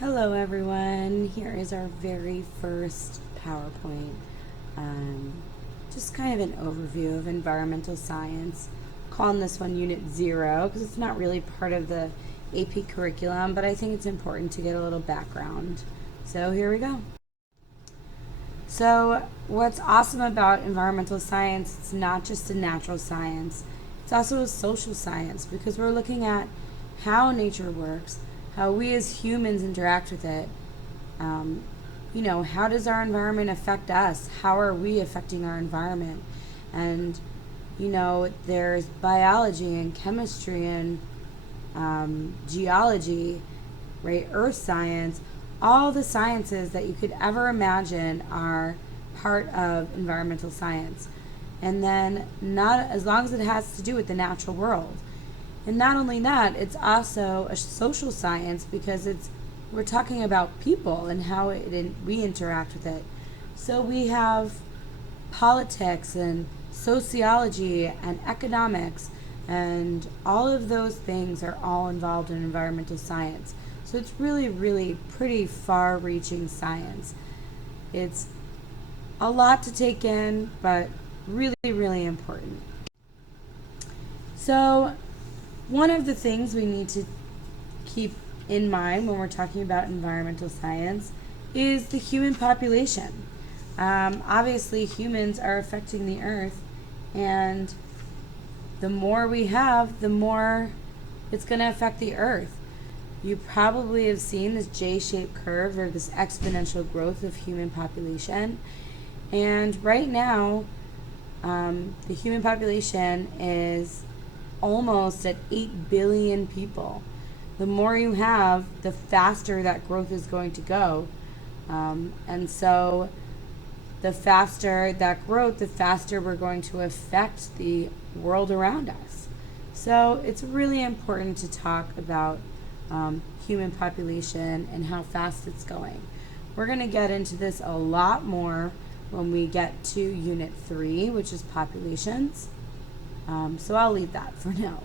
Hello everyone, here is our very first PowerPoint. Um, just kind of an overview of environmental science. Calling this one Unit 0 because it's not really part of the AP curriculum, but I think it's important to get a little background. So here we go. So what's awesome about environmental science, it's not just a natural science, it's also a social science because we're looking at how nature works, how we as humans interact with it. Um, how does our environment affect us? How are we affecting our environment? And, there's biology and chemistry and geology, right? Earth science, all the sciences that you could ever imagine are part of environmental science. And then, not as long as it has to do with the natural world. And not only that, it's also a social science because we're talking about people and how we interact with it. So we have politics and sociology and economics, and all of those things are all involved in environmental science. So it's really, really pretty far reaching science. It's a lot to take in, but really, really important. So, one of the things we need to keep in mind when we're talking about environmental science is the human population. Obviously, humans are affecting the earth, and the more we have, the more it's going to affect the earth. You probably have seen this J-shaped curve or this exponential growth of human population. And right now, the human population is almost at 8 billion people. The more you have, the faster that growth is going to go. And so the faster that growth, the faster we're going to affect the world around us. So it's really important to talk about human population and how fast it's going. We're going to get into this a lot more when we get to Unit 3, which is populations. So I'll leave that for now.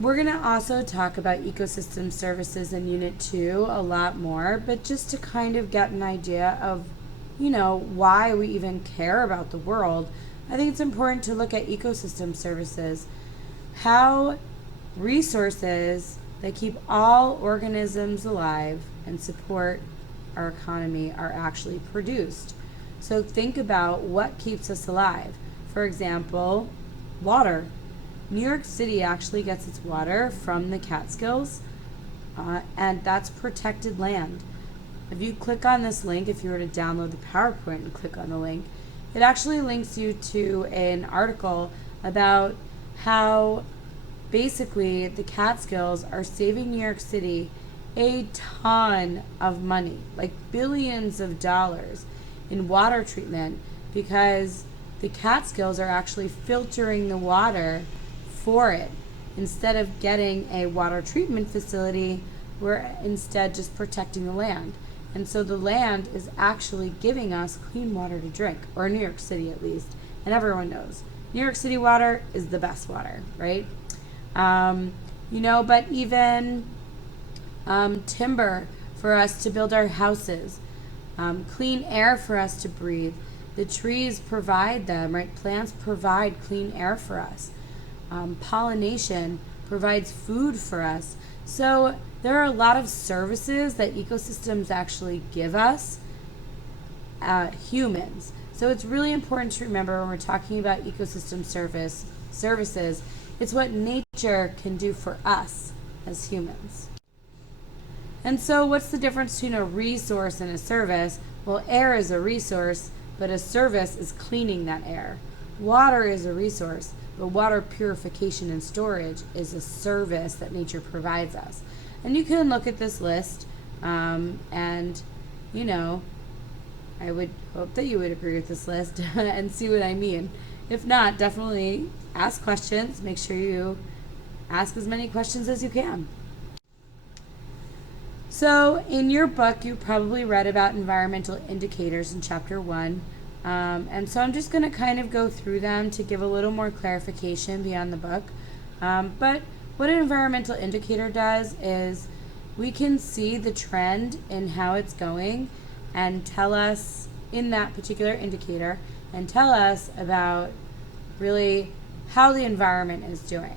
We're going to also talk about ecosystem services in Unit 2 a lot more, but just to kind of get an idea of, why we even care about the world, I think it's important to look at ecosystem services, how resources that keep all organisms alive and support our economy are actually produced. So think about what keeps us alive. For example, water. New York City actually gets its water from the Catskills, and that's protected land. If you click on this link, if you were to download the PowerPoint and click on the link, it actually links you to an article about how basically the Catskills are saving New York City a ton of money, like billions of dollars in water treatment, because the Catskills are actually filtering the water for it. Instead of getting a water treatment facility, we're instead just protecting the land. And so the land is actually giving us clean water to drink, or New York City at least. And everyone knows New York City water is the best water, right? But even timber for us to build our houses, clean air for us to breathe. The trees provide them, right? Plants provide clean air for us. Pollination provides food for us. So there are a lot of services that ecosystems actually give us, humans. So it's really important to remember when we're talking about ecosystem services, it's what nature can do for us as humans. And so what's the difference between a resource and a service? Well, air is a resource, but a service is cleaning that air. Water is a resource, but water purification and storage is a service that nature provides us. And you can look at this list, and, I would hope that you would agree with this list and see what I mean. If not, definitely ask questions. Make sure you ask as many questions as you can. So, in your book, you probably read about environmental indicators in Chapter 1. And so I'm just going to kind of go through them to give a little more clarification beyond the book. But what an environmental indicator does is we can see the trend in how it's going and tell us in that particular indicator and tell us about really how the environment is doing.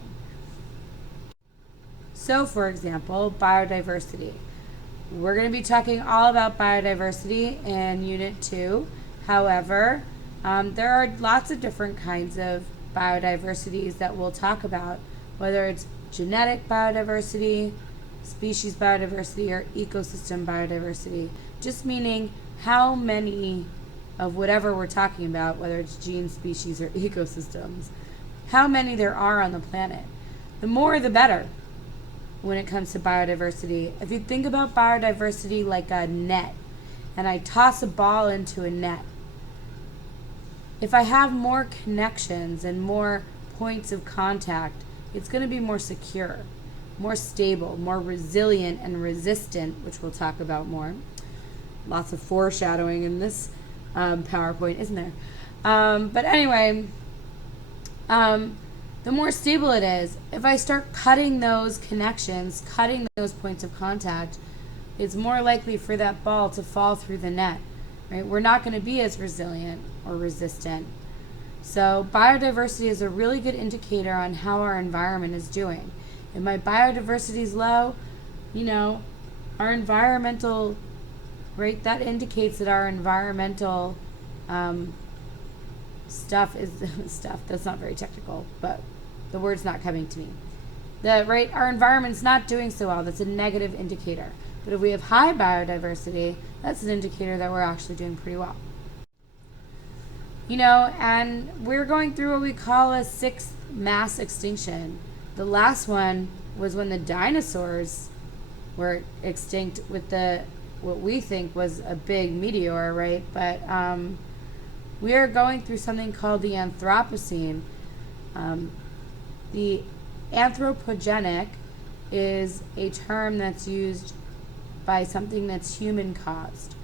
So, for example, biodiversity. We're going to be talking all about biodiversity in Unit 2. However, there are lots of different kinds of biodiversities that we'll talk about, whether it's genetic biodiversity, species biodiversity, or ecosystem biodiversity, just meaning how many of whatever we're talking about, whether it's gene, species, or ecosystems, how many there are on the planet. The more, the better when it comes to biodiversity. If you think about biodiversity like a net, and I toss a ball into a net, if I have more connections and more points of contact, it's going to be more secure, more stable, more resilient and resistant, which we'll talk about more. Lots of foreshadowing in this PowerPoint, isn't there? But anyway, the more stable it is. If I start cutting those connections, cutting those points of contact, it's more likely for that ball to fall through the net, right? We're not going to be as resilient or resistant. So biodiversity is a really good indicator on how our environment is doing. If my biodiversity is low, our environmental, right, that indicates that our environmental stuff is stuff that's not very technical, but the word's not coming to me. Our environment's not doing so well. That's a negative indicator. But if we have high biodiversity, that's an indicator that we're actually doing pretty well. And we're going through what we call a sixth mass extinction. The last one was when the dinosaurs were extinct with what we think was a big meteor, right? But we are going through something called the Anthropocene. The anthropogenic is a term that's used by something that's human caused.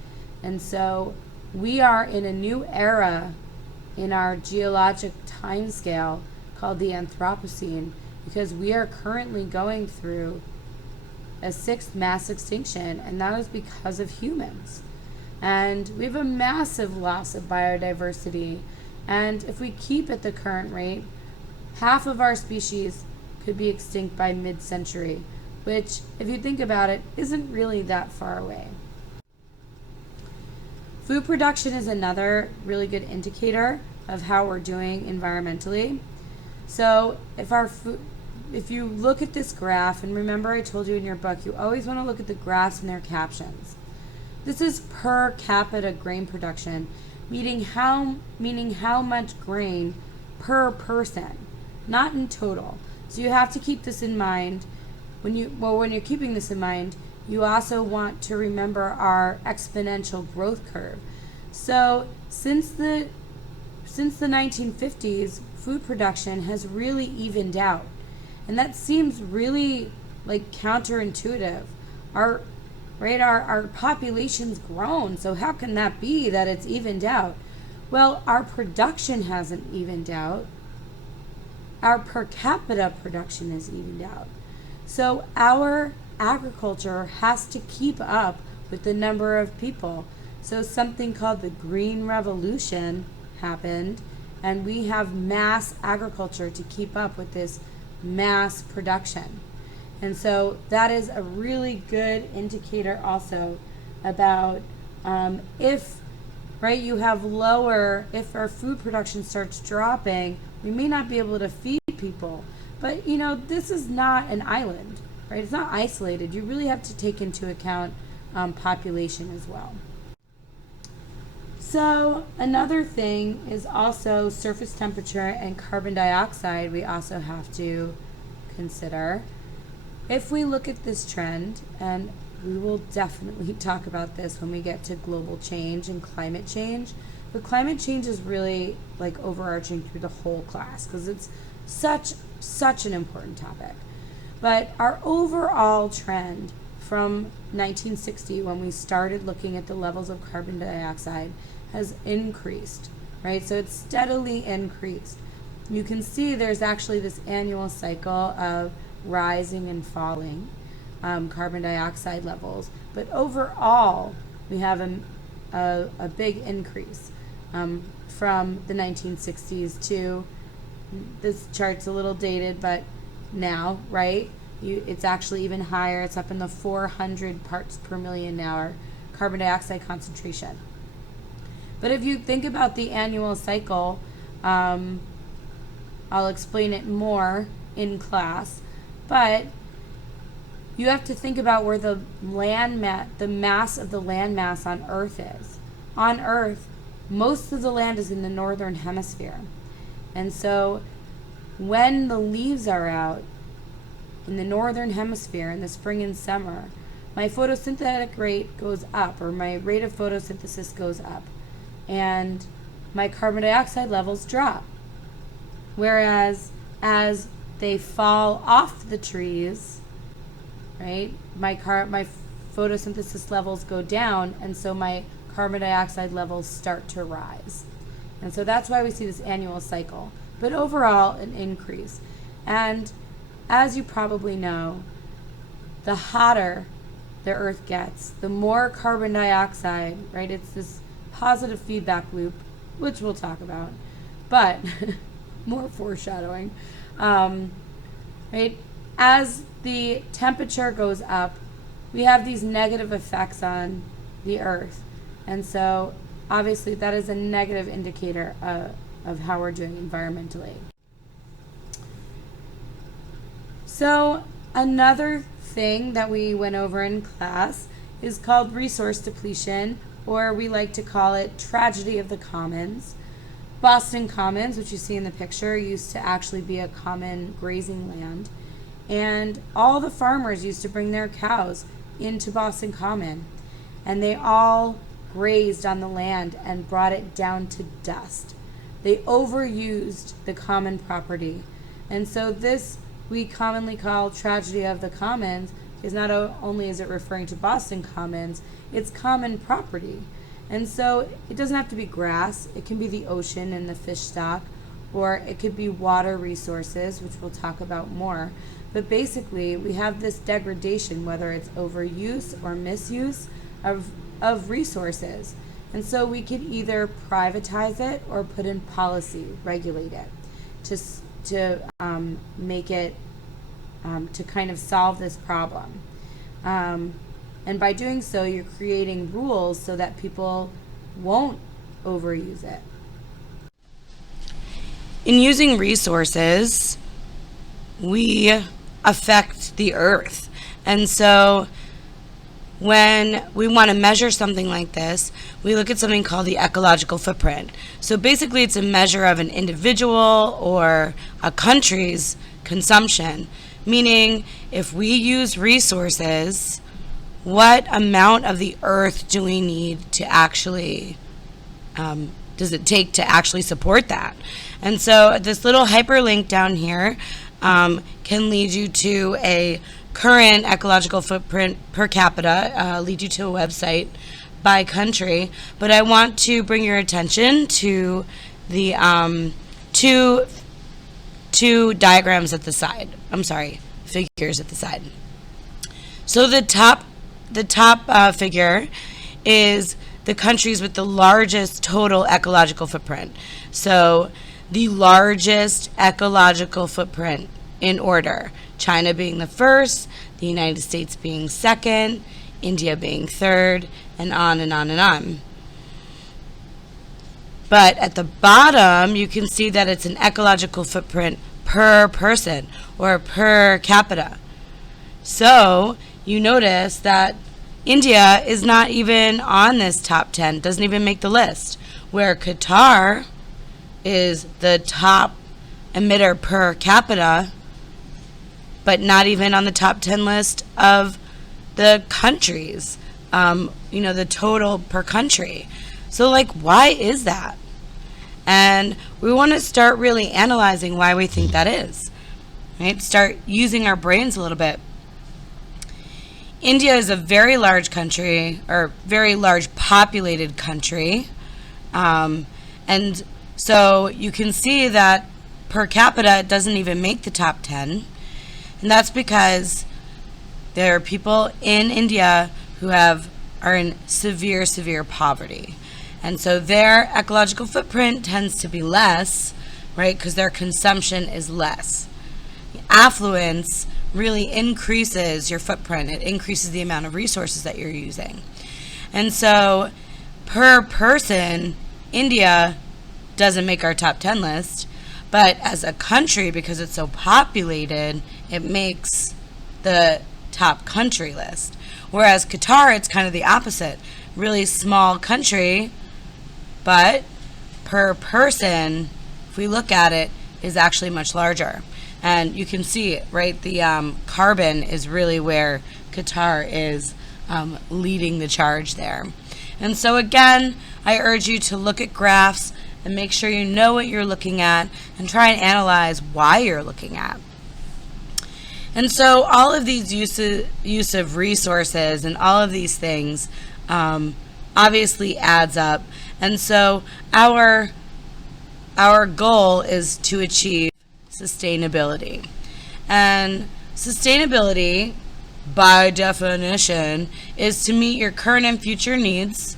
And so we are in a new era in our geologic time scale called the Anthropocene, because we are currently going through a sixth mass extinction, and that is because of humans. And we have a massive loss of biodiversity, and if we keep at the current rate, half of our species could be extinct by mid-century, which, if you think about it, isn't really that far away. Food production is another really good indicator of how we're doing environmentally. So if you look at this graph, and remember I told you in your book, you always want to look at the graphs and their captions. This is per capita grain production, meaning how much grain per person, not in total. So you have to keep this in mind. When you're keeping this in mind, you also want to remember our exponential growth curve. So since the 1950s, food production has really evened out. And that seems really like counterintuitive. Our population's grown, so how can that be that it's evened out? Well, our production hasn't evened out. Our per capita production is evened out. So our agriculture has to keep up with the number of people. So something called the Green Revolution happened, and we have mass agriculture to keep up with this mass production. And so that is a really good indicator also about if our food production starts dropping, we may not be able to feed people. But this is not an island, right? It's not isolated. You really have to take into account population as well. So another thing is also surface temperature and carbon dioxide we also have to consider. If we look at this trend, and we will definitely talk about this when we get to global change and climate change, but climate change is really like overarching through the whole class because it's such an important topic. But our overall trend from 1960, when we started looking at the levels of carbon dioxide, has increased, right? So it's steadily increased. You can see there's actually this annual cycle of rising and falling carbon dioxide levels. But overall, we have a big increase from the 1960s to, this chart's a little dated, but now, right? It's actually even higher. It's up in the 400 parts per million now, our carbon dioxide concentration. But if you think about the annual cycle, I'll explain it more in class, but you have to think about where the mass of the land mass on Earth is. On Earth, most of the land is in the northern hemisphere. And so when the leaves are out in the northern hemisphere in the spring and summer, my photosynthetic rate goes up, or my rate of photosynthesis goes up, and my carbon dioxide levels drop. Whereas as they fall off the trees, right, my photosynthesis levels go down, and so my carbon dioxide levels start to rise. And so that's why we see this annual cycle. But overall, an increase. And as you probably know, the hotter the Earth gets, the more carbon dioxide, right? It's this positive feedback loop, which we'll talk about, but more foreshadowing. Right? As the temperature goes up, we have these negative effects on the Earth. And so obviously that is a negative indicator of how we're doing environmentally. So another thing that we went over in class is called resource depletion, or we like to call it tragedy of the commons. Boston Commons, which you see in the picture, used to actually be a common grazing land. And all the farmers used to bring their cows into Boston Common. And they all grazed on the land and brought it down to dust. They overused the common property. And so this we commonly call tragedy of the commons, because not only is it referring to Boston Commons, it's common property. And so it doesn't have to be grass. It can be the ocean and the fish stock, or it could be water resources, which we'll talk about more. But basically, we have this degradation, whether it's overuse or misuse of resources. And so we could either privatize it or put in policy, regulate it, to make it, to kind of solve this problem. And by doing so, you're creating rules so that people won't overuse it. In using resources, we affect the earth. And so when we want to measure something like this, we look at something called the ecological footprint. So basically it's a measure of an individual or a country's consumption, meaning if we use resources, what amount of the earth do we need to actually, does it take to actually support that? And so this little hyperlink down here can lead you to a current ecological footprint per capita, lead you to a website by country. But I want to bring your attention to the two diagrams at the side. I'm sorry, figures at the side. So the top figure is the countries with the largest total ecological footprint. So the largest ecological footprint in order. China being the first, the United States being second, India being third, and on and on and on. But at the bottom, you can see that it's an ecological footprint per person or per capita. So you notice that India is not even on this top 10, doesn't even make the list, where Qatar is the top emitter per capita, but not even on the top 10 list of the countries, the total per country. So why is that? And we want to start really analyzing why we think that is, right? Start using our brains a little bit. India is a very large country, or very large populated country. And so you can see that per capita, it doesn't even make the top 10. And that's because there are people in India who are in severe, severe poverty. And so their ecological footprint tends to be less, right? Because their consumption is less. Affluence really increases your footprint. It increases the amount of resources that you're using. And so per person, India doesn't make our top 10 list, but as a country, because it's so populated, it makes the top country list. Whereas Qatar, it's kind of the opposite. Really small country, but per person, if we look at it, is actually much larger. And you can see it, right? The carbon is really where Qatar is leading the charge there. And so again, I urge you to look at graphs and make sure you know what you're looking at and try and analyze why you're looking at. And so all of these use of resources and all of these things obviously adds up. And so our goal is to achieve sustainability. And sustainability, by definition, is to meet your current and future needs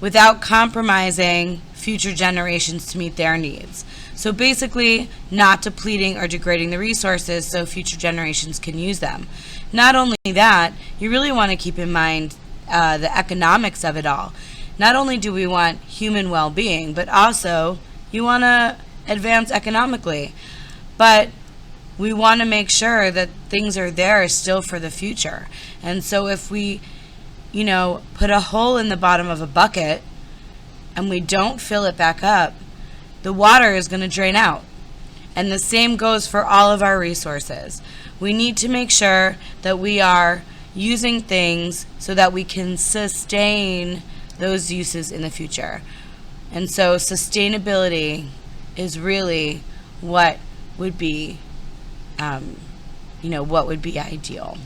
without compromising future generations to meet their needs. So basically, not depleting or degrading the resources so future generations can use them. Not only that, you really want to keep in mind the economics of it all. Not only do we want human well-being, but also you want to advance economically. But we want to make sure that things are there still for the future. And so if we, put a hole in the bottom of a bucket and we don't fill it back up, the water is going to drain out. And the same goes for all of our resources. We need to make sure that we are using things so that we can sustain those uses in the future. And so sustainability is really what would be, what would be ideal.